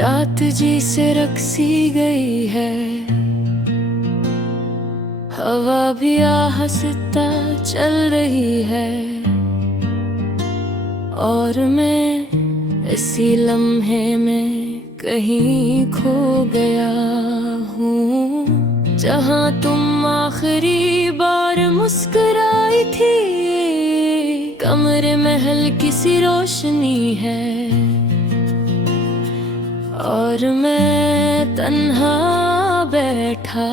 रात जी से रक्सी गई है, हवा भी आहस्ता चल रही है, और मैं इसी लम्हे में कहीं खो गया हूँ। जहाँ तुम आखिरी बार मुस्कुराई थी, कमरे में हल्की सी रोशनी है, और मैं तन्हा बैठा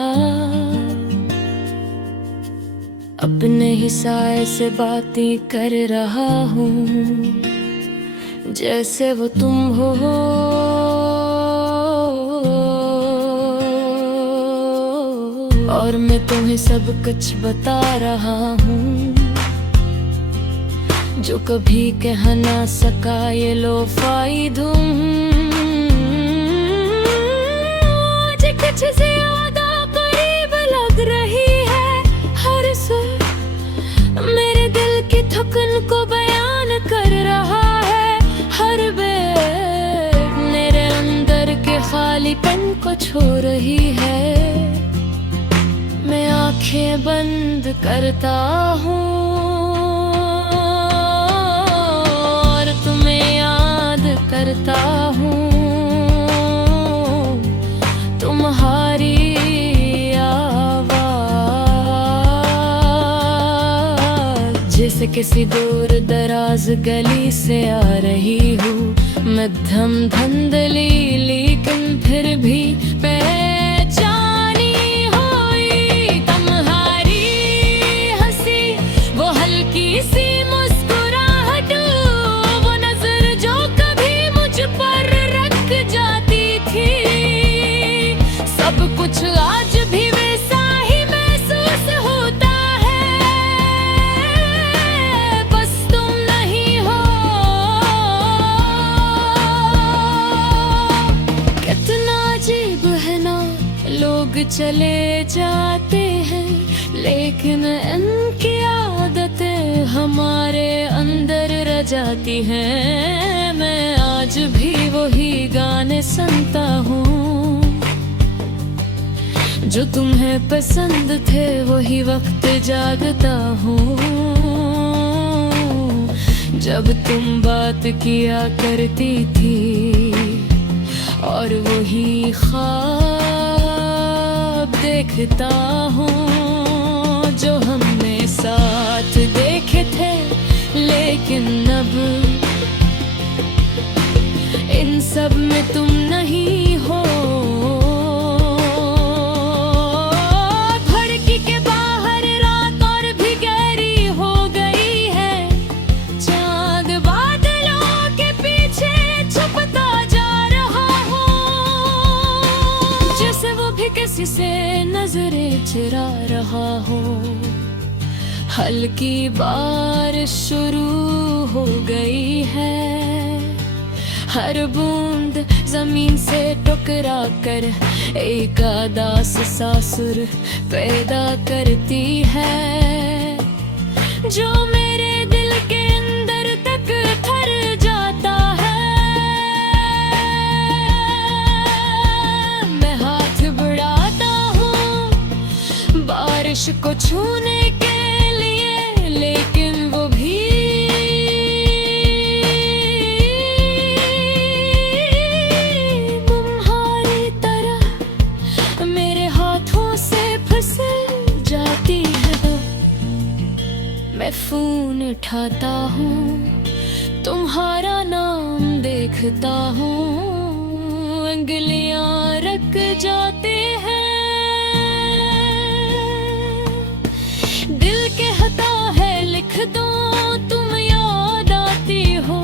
अपने ही साए से बातें कर रहा हूँ, जैसे वो तुम हो। और मैं तुम्हें सब कुछ बता रहा हूँ, जो कभी कह ना सका ये लोफाई धुन। कुछ ज्यादा करीब लग रही है हर सुर, मेरे दिल की थकन को बयान कर रहा है हर बेर, मेरे अंदर के खालीपन को छू रही है। मैं आंखें बंद करता हूँ और तुम्हें याद करता हूँ, तुम्हारी आवाज़ जैसे किसी दूर दराज गली से आ रही हूँ। मध्यम धुंधली लेकिन फिर भी पहचानी हुई तुम्हारी हंसी, वो हल्की सी मुस्कुराहट, वो नजर जो कभी मुझ पर रख जाती थी। सब कुछ आज भी वैसा ही महसूस होता है, बस तुम नहीं हो। कितना अजीब है ना, लोग चले जाते हैं लेकिन इनकी आदतें हमारे अंदर रह जाती हैं। मैं आज भी वही गाने सुनता हूँ जो तुम्हें पसंद थे, वही वक्त जागता हूँ जब तुम बात किया करती थी, और वही ख्वाब देखता हूँ जो हमने साथ देखे थे। लेकिन अब इन सब में तुम नहीं हो। किसी से नजरें चुरा रहा हो, हल्की बारिश शुरू हो गई है, हर बूंद जमीन से टकरा कर एक आदास सा सुर पैदा करती है, जो मेरे दिल के अंदर तक ठहर जाता है। बारिश को छूने के लिए, लेकिन वो भी तुम्हारी तरह मेरे हाथों से फिसल जाती है। मैं फोन उठाता हूँ, तुम्हारा नाम देखता हूँ, उंगलियां रख जाते हैं। दिल कहता है लिख दो, तुम याद आती हो,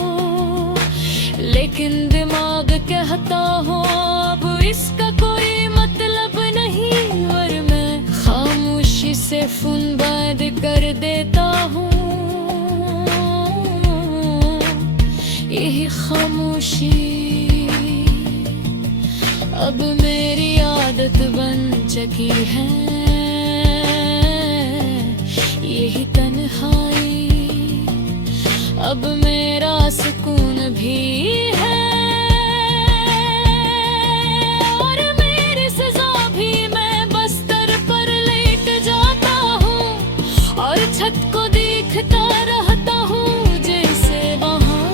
लेकिन दिमाग कहता हो अब इसका कोई मतलब नहीं, और मैं खामोशी से फोन बंद कर देता हूँ। यही खामोशी अब मेरी याद आदत बन चुकी है यही तन्हाई, अब मेरा सुकून भी है और मेरी सजा भी। मैं बस्तर पर लेट जाता हूँ और छत को देखता रहता हूँ, जैसे वहाँ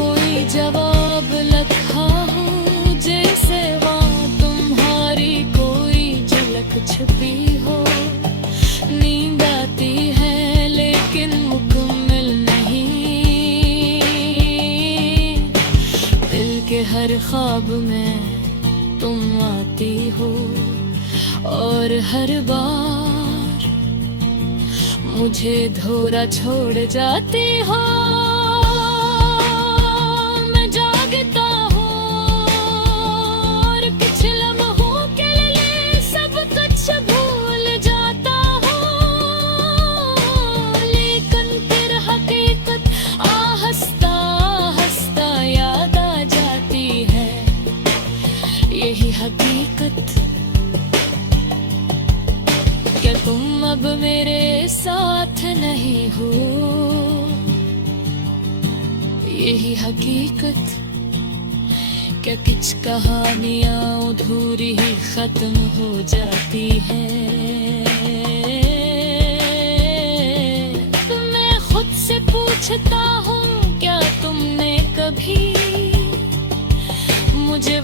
कोई जवाब लिखा हो, जैसे वहाँ तुम्हारी कोई झलक छुपी हो। नींद आती है लेकिन मुकम्मल नहीं, दिल के हर ख्वाब में तुम आती हो और हर बार मुझे धोरा छोड़ जाती हो। मैं जागता हूँ और कुछ लम्हों के लिए सब कुछ भूल जाता हूँ, लेकिन फिर हकीकत आहिस्ता आहिस्ता याद आ जाती है, यही हकीकत। क्या तुम अब मेरे साथ नहीं हो, यही हकीकत। क्या कुछ कहानियां अधूरी ही खत्म हो जाती हैं। मैं खुद से पूछता हूँ क्या तुमने कभी मुझे